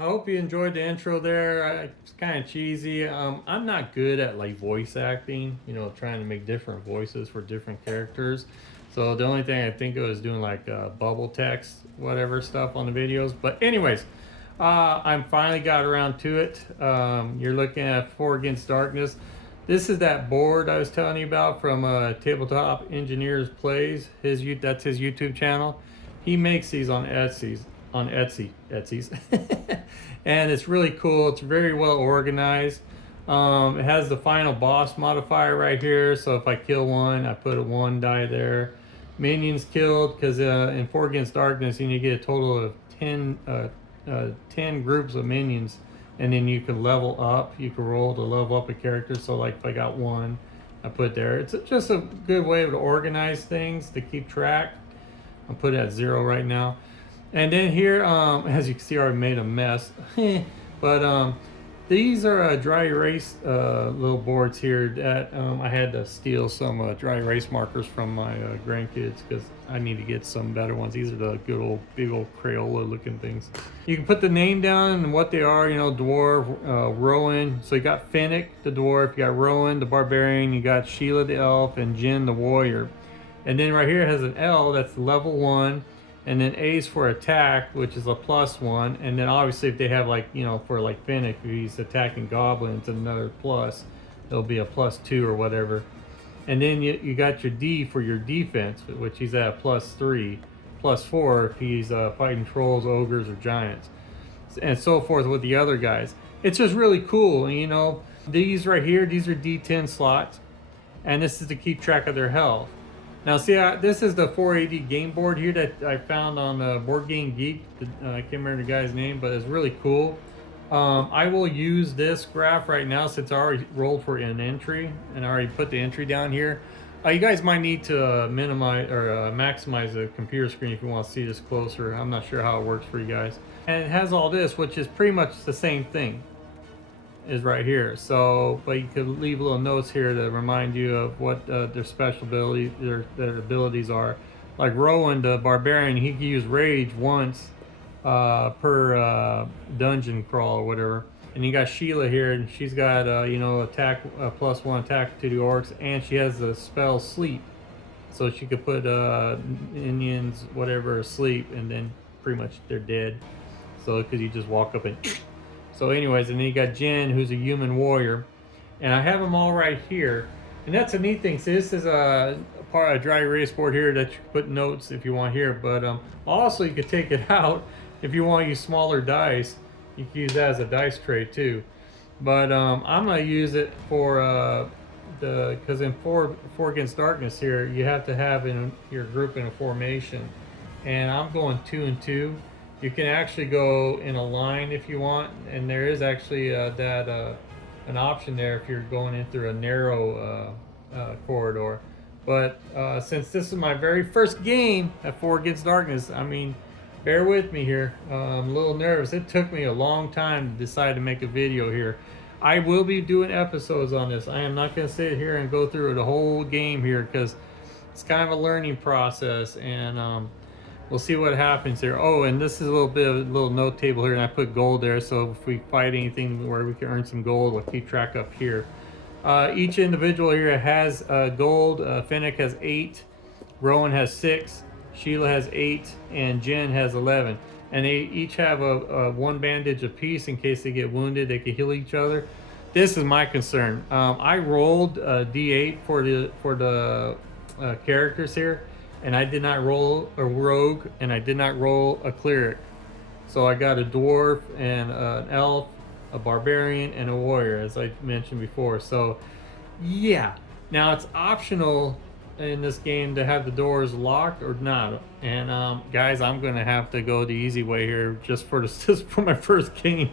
I hope you enjoyed the intro there. It's kind of cheesy. I'm not good at like voice acting, you know, trying to make different voices for different characters. So the only thing I think of is doing like bubble text, whatever stuff on the videos. But anyways, I'm finally got around to it. You're looking at Four Against Darkness. This is that board I was telling you about from Tabletop Engineers Plays. That's his YouTube channel. He makes these on Etsy's, and it's really cool. It's very well organized. It has the final boss modifier right here. So if I kill one, I put a 1 die there. Minions killed, because in Four Against Darkness, you need to get a total of 10 groups of minions, and then you can level up. You can roll to level up a character. So like if I got 1, I put there. It's just a good way to organize things, to keep track. I'll put it at 0 right now. And then here, as you can see, I already made a mess. But these are dry erase little boards here that I had to steal some dry erase markers from my grandkids, because I need to get some better ones. These are the good old, big old Crayola looking things. You can put the name down and what they are, you know, dwarf, Rowan. So you got Fennick, the dwarf, you got Rowan, the barbarian, you got Sheila, the elf, and Jen, the warrior. And then right here it has an L, that's level 1. And then A's for attack, which is a +1. And then obviously if they have like, you know, for like Fennick, if he's attacking goblins, another plus, it'll be a +2 or whatever. And then you got your D for your defense, which he's at a +3, +4 if he's fighting trolls, ogres, or giants, and so forth with the other guys. It's just really cool. And, you know, these right here, these are D10 slots, and this is to keep track of their health. Now, see, this is the 480 game board here that I found on Board Game Geek. I can't remember the guy's name, but it's really cool. I will use this graph right now since I already rolled for an entry and I already put the entry down here. You guys might need to minimize or maximize the computer screen if you want to see this closer. I'm not sure how it works for you guys. And it has all this, which is pretty much the same thing, is right here. So, but you could leave little notes here to remind you of what their special ability, their abilities are. Like Rowan, the barbarian, he can use rage once per dungeon crawl or whatever. And you got Sheila here, and she's got you know, attack +1 attack to the orcs, and she has the spell sleep, so she could put minions whatever asleep, and then pretty much they're dead. So because you just walk up and so anyways, and then you got Jen, who's a human warrior. And I have them all right here. And that's a neat thing. So this is a part of a dry erase board here that you can put notes if you want here. But also you could take it out if you want to use smaller dice. You can use that as a dice tray too. But I'm going to use it for because in four Against Darkness here, you have to have your group in a formation. And I'm going 2 and 2. You can actually go in a line if you want, and there is actually an option there if you're going in through a narrow corridor. But since this is my very first game at Four Against Darkness, I mean, bear with me here. I'm a little nervous. It took me a long time to decide to make a video here. I will be doing episodes on this. I am not going to sit here and go through the whole game here, because it's kind of a learning process, and we'll see what happens here. Oh, and this is a little note table here, and I put gold there, so if we fight anything where we can earn some gold, we'll keep track up here. Each individual here has gold. Fennick has 8, Rowan has 6, Sheila has 8, and Jen has 11. And they each have a 1 bandage apiece in case they get wounded. They can heal each other. This is my concern. I rolled a D8 for the characters here, and I did not roll a rogue, and I did not roll a cleric. So I got a dwarf and an elf, a barbarian, and a warrior, as I mentioned before. So yeah, now it's optional in this game to have the doors locked or not. And guys, I'm gonna have to go the easy way here just for my first game.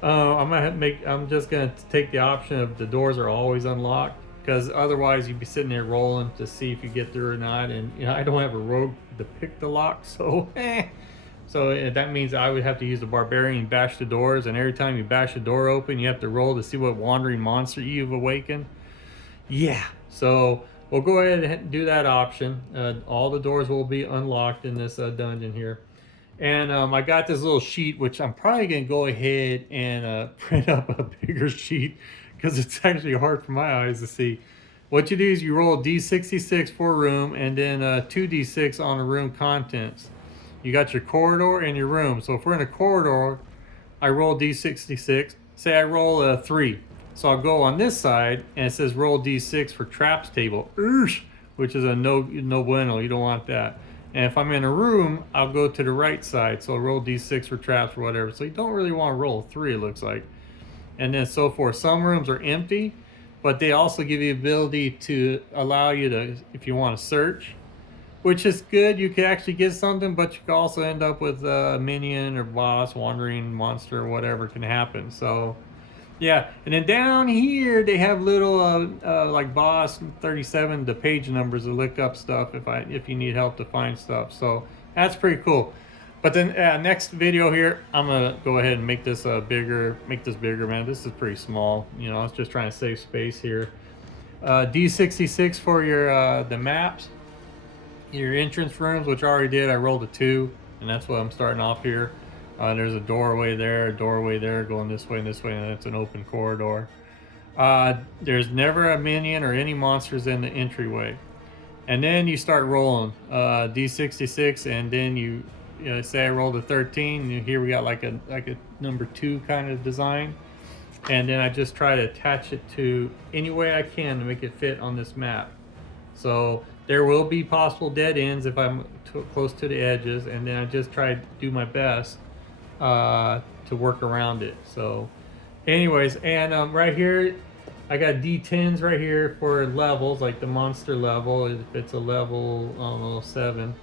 I'm just gonna take the option of the doors are always unlocked, because otherwise you'd be sitting there rolling to see if you get through or not. And you know, I don't have a rogue to pick the lock, so so that means I would have to use the barbarian and bash the doors, and every time you bash the door open, you have to roll to see what wandering monster you've awakened. Yeah, so we'll go ahead and do that option. All the doors will be unlocked in this dungeon here. And I got this little sheet, which I'm probably going to go ahead and print up a bigger sheet because it's actually hard for my eyes to see. What you do is you roll a D66 for a room and then 2D6 on the room contents. You got your corridor and your room. So if we're in a corridor, I roll D66. Say I roll a 3. So I'll go on this side and it says roll D6 for traps table, which is a no bueno. You don't want that. And if I'm in a room, I'll go to the right side. So I'll roll D6 for traps or whatever. So you don't really want to roll a 3, it looks like. And then so forth. Some rooms are empty, but they also give you the ability to allow you to, if you want to search, which is good. You can actually get something, but you can also end up with a minion or boss, wandering monster, or whatever can happen. So yeah, and then down here they have little like boss 37, the page numbers to look up stuff if you need help to find stuff. So that's pretty cool. But then next video here, I'm gonna go ahead and make this bigger. Make this bigger, man. This is pretty small. You know, I was just trying to save space here. D66 for your the maps, your entrance rooms, which I already did. I rolled a 2, and that's what I'm starting off here. There's a doorway there, going this way and this way, and it's an open corridor. There's never a minion or any monsters in the entryway. And then you start rolling D66, and then you know, say I rolled a 13, and here we got like a number 2 kind of design. And then I just try to attach it to any way I can to make it fit on this map. So there will be possible dead ends if I'm close to the edges, and then I just try to do my best to work around it. So anyways, and right here I got D10s right here for levels, like the monster level. If it's a level, I don't know, 7,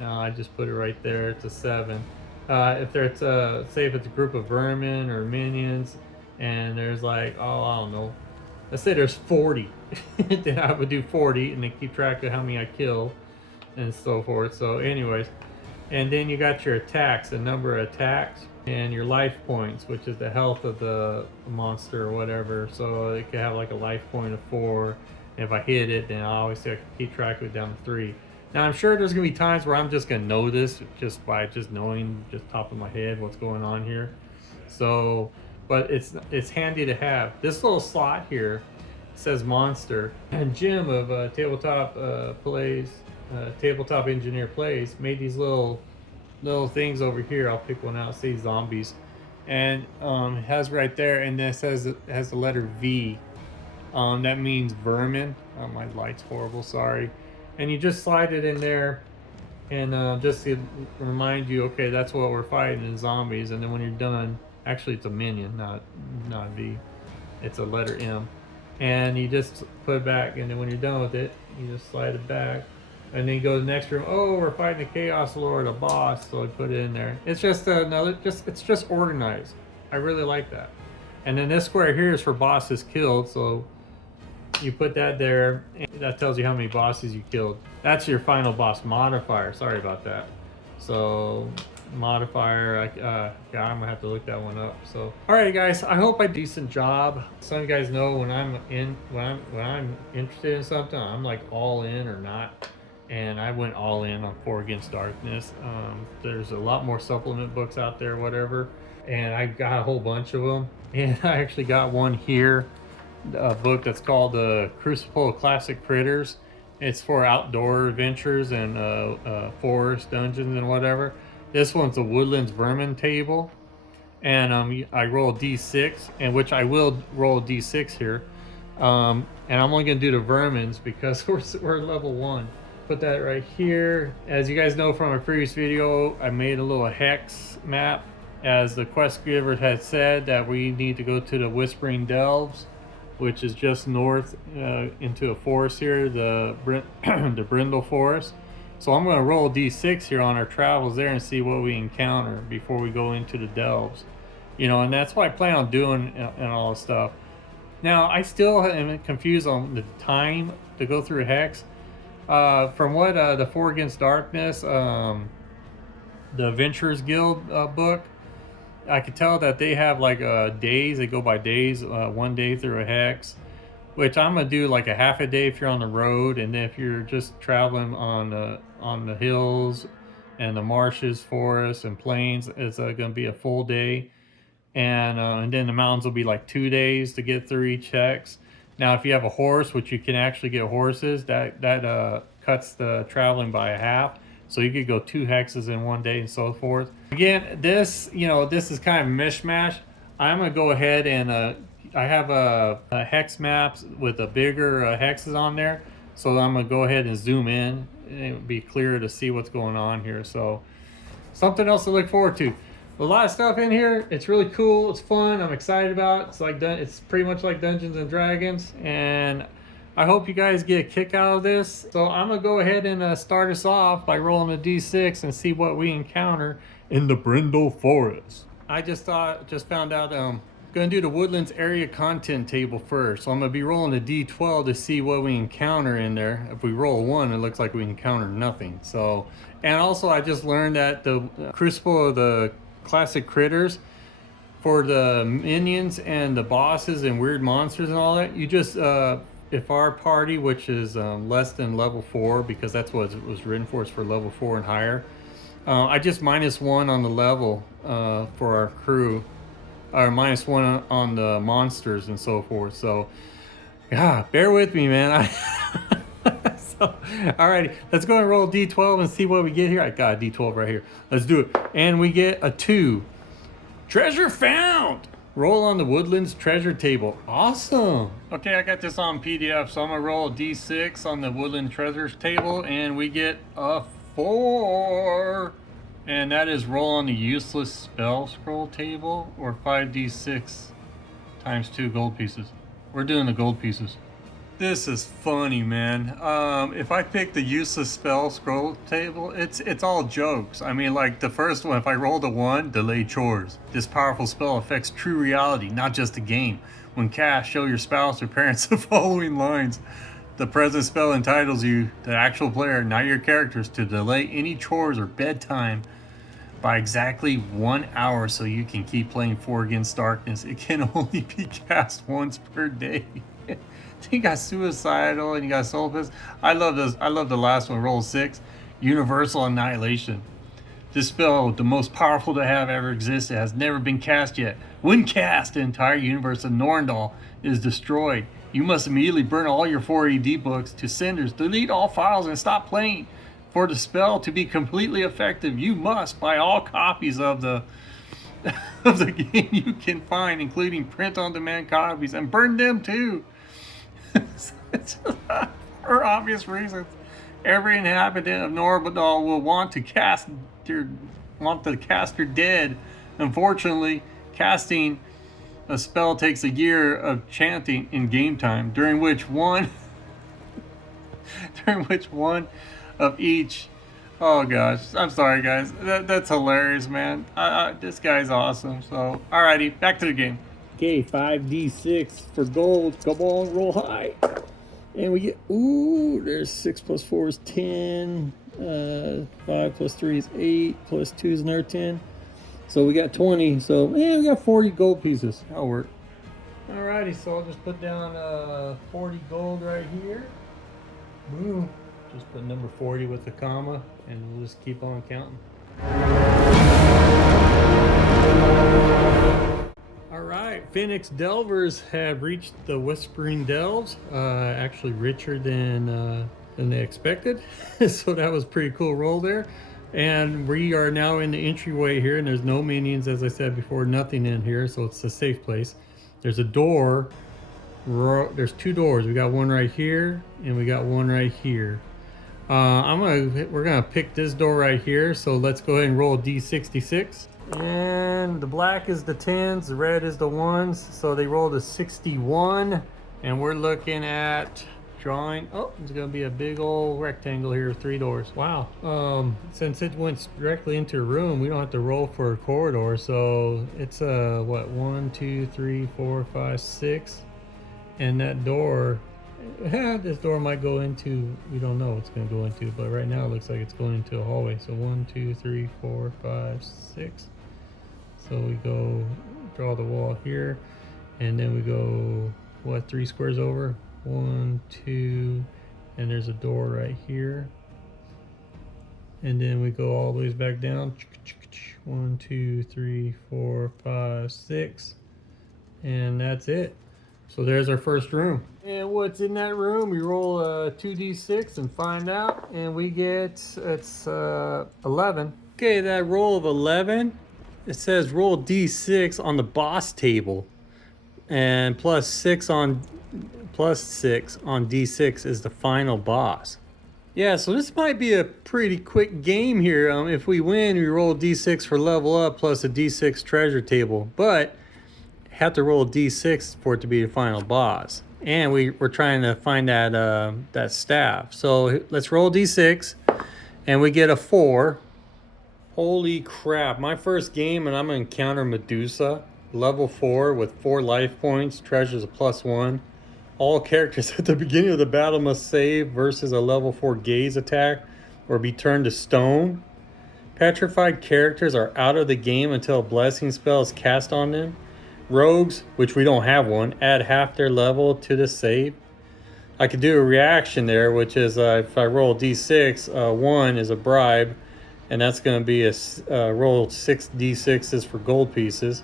I just put it right there. It's a 7. If there's say if it's a group of vermin or minions, and there's like, oh, I don't know, let's say there's 40, then I would do 40, and then keep track of how many I kill and so forth. So anyways, and then you got your attacks, the number of attacks, and your life points, which is the health of the monster or whatever. So it could have like a life point of 4, and if I hit it, then I always have to keep track of it down to 3. Now I'm sure there's gonna be times where I'm just gonna know this just by just knowing just top of my head what's going on here. So, but it's handy to have. This little slot here says monster, and Jim of Tabletop Engineer Plays made these little things over here. I'll pick one out. Say zombies, and it has right there, and then it has the letter V. That means vermin. My light's horrible. Sorry. And you just slide it in there, and just to remind you, okay, that's what we're fighting in zombies. And then when you're done, actually it's a minion, not V. It's a letter M. And you just put it back, and then when you're done with it, you just slide it back, and then you go to the next room. Oh, we're fighting a Chaos Lord, a boss, so I put it in there. It's just it's just organized. I really like that. And then this square here is for bosses killed, so you put that there, and that tells you how many bosses you killed. That's your final boss modifier. Sorry about that. So modifier, yeah, I'm gonna have to look that one up. So all right guys, I hope I did a decent job. Some of you guys know when I'm interested in something, I'm like all in or not, and I went all in on 4 Against Darkness. There's a lot more supplement books out there, whatever, and I got a whole bunch of them, and I actually got one here, a book that's called the Crucible of Classic Critters. It's for outdoor adventures and forest dungeons and whatever. This one's a Woodlands Vermin table, and I roll a D6, and which I will roll a D6 here, and I'm only gonna do the vermins because we're level 1. Put that right here. As you guys know from my previous video, I made a little hex map, as the quest giver had said that we need to go to the Whispering Delves, which is just north into a forest here, the the Brindle Forest. So I'm going to roll a D6 here on our travels there and see what we encounter before we go into the delves. You know, and that's what I plan on doing and all this stuff. Now, I still am confused on the time to go through Hex. From what the 4 Against Darkness, the Adventurers Guild book, I could tell that they have like days. They go by days, 1 day through a hex, which I'm gonna do like a half a day if you're on the road, and then if you're just traveling on the hills and the marshes, forests, and plains is going to be a full day, and then the mountains will be like 2 days to get through each hex. Now, if you have a horse, which you can actually get horses, that cuts the traveling by a half. So you could go 2 hexes in one day and so forth. Again, this this is kind of a mishmash. I'm gonna go ahead and I have a hex maps with a bigger hexes on there, so I'm gonna go ahead and zoom in, and it'll be clearer to see what's going on here. So something else to look forward to. A lot of stuff in here. It's really cool. It's fun. I'm excited about it. It's pretty much like Dungeons and Dragons, and I hope you guys get a kick out of this. So I'm gonna go ahead and start us off by rolling a d6 and see what we encounter in the Brindle Forest. I just found out gonna do the Woodlands area content table first. So I'm gonna be rolling a d12 to see what we encounter in there. If we roll a 1, it looks like we encounter nothing. So, and also I just learned that the Crucible of the Classic Critters, for the minions and the bosses and weird monsters and all that, you just if our party, which is less than level 4, because that's what it was written for, is for level 4 and higher, I just -1 on the level for our crew, or -1 on the monsters and so forth. So yeah, bear with me, man. So, alrighty, let's go and roll d12 and see what we get here. I got a d12 right here. Let's do it. And we get a 2. Treasure found! Roll on the Woodlands treasure table. Awesome. Okay, I got this on PDF, so I'm gonna roll a d6 on the Woodland treasures table, and we get a 4. And that is roll on the useless spell scroll table, or 5d6 times 2 gold pieces. We're doing the gold pieces. This is funny, man. If I pick the useless spell scroll table, it's all jokes. I mean, like the first one, if I rolled a 1, delay chores. This powerful spell affects true reality, not just the game. When cast, show your spouse or parents the following lines. The present spell entitles you, the actual player, not your characters, to delay any chores or bedtime by exactly 1 hour so you can keep playing 4 Against Darkness. It can only be cast once per day. You got suicidal and you got soul piss. I love this. I love the last one. Roll 6. Universal annihilation. This spell, the most powerful to have ever existed, has never been cast yet. When cast, the entire universe of Norndal is destroyed. You must immediately burn all your 4AD books to cinders, delete all files, and stop playing. For the spell to be completely effective, you must buy all copies of the of the game you can find, including print-on-demand copies, and burn them too. For obvious reasons, every inhabitant of Norbadal will want to cast the caster dead. Unfortunately, casting a spell takes a year of chanting in game time, during which one of each. Oh gosh, I'm sorry guys. That's hilarious, man. This guy's awesome. So, alrighty, back to the game. Okay, 5d6 for gold. Come on, roll high. And we get, ooh, there's 6 plus 4 is 10. 5 plus 3 is 8. Plus 2 is another 10. So we got 20. So, we got 40 gold pieces. That'll work. Alrighty, so I'll just put down 40 gold right here. Boom. Just put number 40 with the comma, and we'll just keep on counting. Alright, Fennick's Delvers have reached the Whispering Delves, actually richer than they expected. So that was a pretty cool roll there. And we are now in the entryway here, and there's no minions, as I said before, nothing in here, so it's a safe place. There's a door, there's 2 doors. We got one right here, and we got one right here. We're gonna pick this door right here, so let's go ahead and roll a d66. And the black is the 10s, the red is the 1s, so they rolled a 61, and we're looking at drawing. Oh, there's gonna be a big old rectangle here with 3 doors. Wow. Since it went directly into a room, we don't have to roll for a corridor, so it's what, 1 2 3 4 5 6, and that door, this door might go into, we don't know what it's going to go into, but right now it looks like it's going into a hallway. So 1 2 3 4 5 6. So we go draw the wall here, and then we go, what, 3 squares over? 1 2, and there's a door right here. And then we go all the way back down. 1, 2, 3, 4, 5, 6. And that's it. So there's our first room. And what's in that room? We roll a 2d6 and find out. And we get, it's 11. Okay, that roll of 11, it says roll d6 on the boss table. And +6 on d6 is the final boss. Yeah, so this might be a pretty quick game here. If we win, we roll d6 for level up plus a d6 treasure table, but have to roll a d6 for it to be the final boss. And we're trying to find that staff. So let's roll d6, and we get a 4. Holy crap! My first game, and I'm gonna encounter Medusa, level 4 with 4 life points. Treasures a +1. All characters at the beginning of the battle must save versus a level 4 gaze attack or be turned to stone. Petrified characters are out of the game until a blessing spell is cast on them. Rogues, which we don't have one, add half their level to the save. I could do a reaction there, which is if I roll d6, 1 is a bribe, and that's going to be a roll 6 d6s for gold pieces.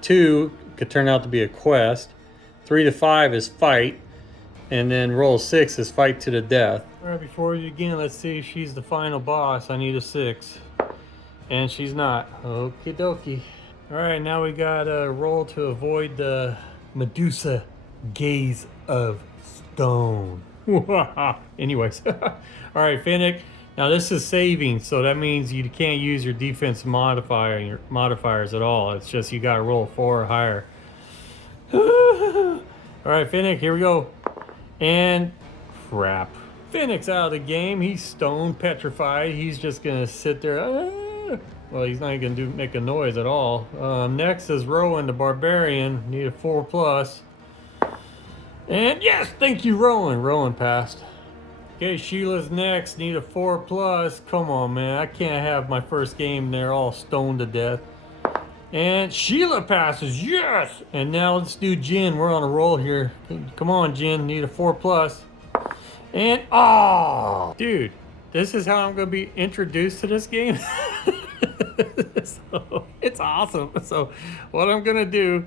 2 could turn out to be a quest. 3 to 5 is fight, and then roll 6 is fight to the death. All right, before we begin, let's see if she's the final boss. I need a 6, and she's not. Okie dokie. All right, now we got a roll to avoid the Medusa gaze of stone. Anyways, all right, Fennick. Now this is saving, so that means you can't use your defense modifiers at all. It's just you got to roll 4 or higher. All right, Fennick, here we go. And crap. Fennick's out of the game. He's stone petrified. He's just gonna sit there. Well, he's not gonna make a noise at all. Next is Rowan the barbarian. Need a 4+. And yes, thank you, Rowan. Rowan passed. Okay, Sheila's next. Need a 4+. Come on, man. I can't have my first game there all stoned to death. And Sheila passes, yes! And now let's do Jin. We're on a roll here. Come on, Jin, need a 4+. And, oh! Dude, this is how I'm gonna be introduced to this game? So, it's awesome. So, what I'm gonna do,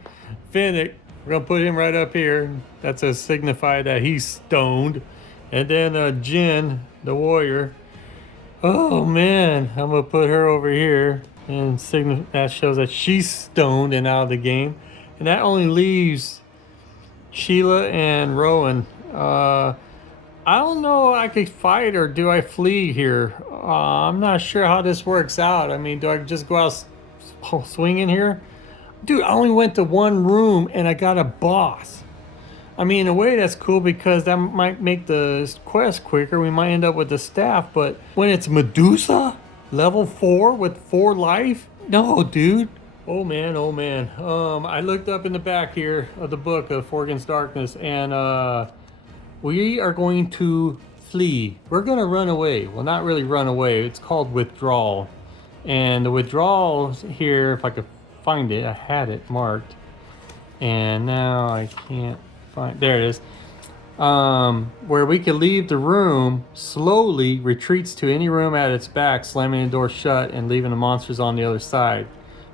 Fennick, we're gonna put him right up here. That's to signify that he's stoned. And then Jin, the warrior. Oh, man, I'm gonna put her over here. And that shows that she's stoned and out of the game. And that only leaves Sheila and Rowan. I don't know if I could fight or do I flee here. I'm not sure how this works out. I mean, do I just go out swinging here? Dude, I only went to one room and I got a boss. I mean, in a way that's cool because that might make the quest quicker. We might end up with the staff, but when it's Medusa? Level 4 with 4 life? No, dude. Oh man, oh man. I looked up in the back here of the book of Four Against Darkness, and we are going to flee. We're gonna run away. Well, not really run away. It's called withdrawal. And the withdrawal here, if I could find it, I had it marked. And now I can't find, there it is. Where we can leave the room, slowly retreats to any room at its back, slamming the door shut and leaving the monsters on the other side.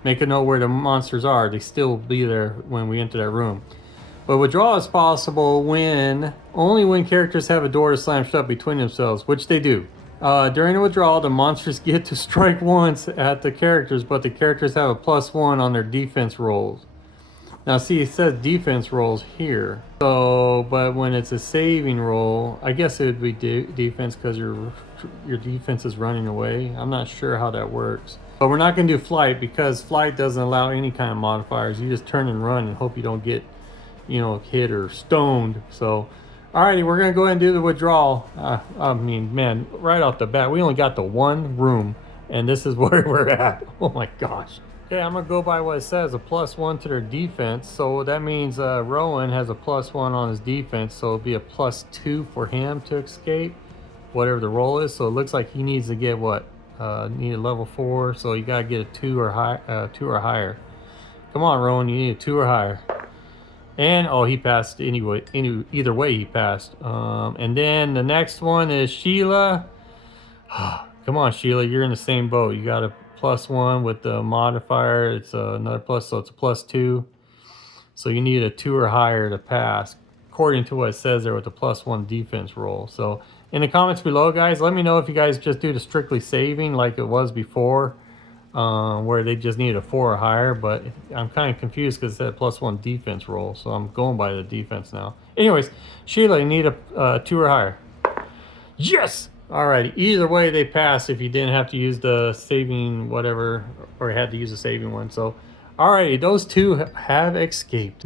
Make a note where the monsters are. They still will be there when we enter that room. But withdrawal is possible only when characters have a door to slam shut between themselves, which they do. During the withdrawal, the monsters get to strike once at the characters, but the characters have a +1 on their defense rolls. Now see, it says defense rolls here. So, but when it's a saving roll, I guess it would be defense because your defense is running away. I'm not sure how that works. But we're not going to do flight because flight doesn't allow any kind of modifiers. You just turn and run and hope you don't get, hit or stoned. So, alrighty, we're going to go ahead and do the withdrawal. I mean, man, right off the bat, we only got the one room and this is where we're at. Oh my gosh. Okay, I'm going to go by what it says, a +1 to their defense. So that means Rowan has a +1 on his defense. So it'll be a +2 for him to escape, whatever the roll is. So it looks like he needs to get what? Need a level 4. So you got to get a 2 or higher. Come on, Rowan, you need a 2 or higher. And, oh, he passed anyway. Either way, he passed. And then the next one is Sheila. Come on, Sheila, you're in the same boat. You got a +1 with the modifier. It's another plus, so it's a +2. So you need a 2 or higher to pass, according to what it says there with the +1 defense roll. So in the comments below, guys, let me know if you guys just do the strictly saving like it was before, where they just needed a 4 or higher. But I'm kind of confused because it said +1 defense roll, so I'm going by the defense now. Anyways, Sheila, you need a 2 or higher. Yes! Alrighty, either way they pass if you didn't have to use the saving whatever, or had to use the saving one. So, alrighty, those two have escaped.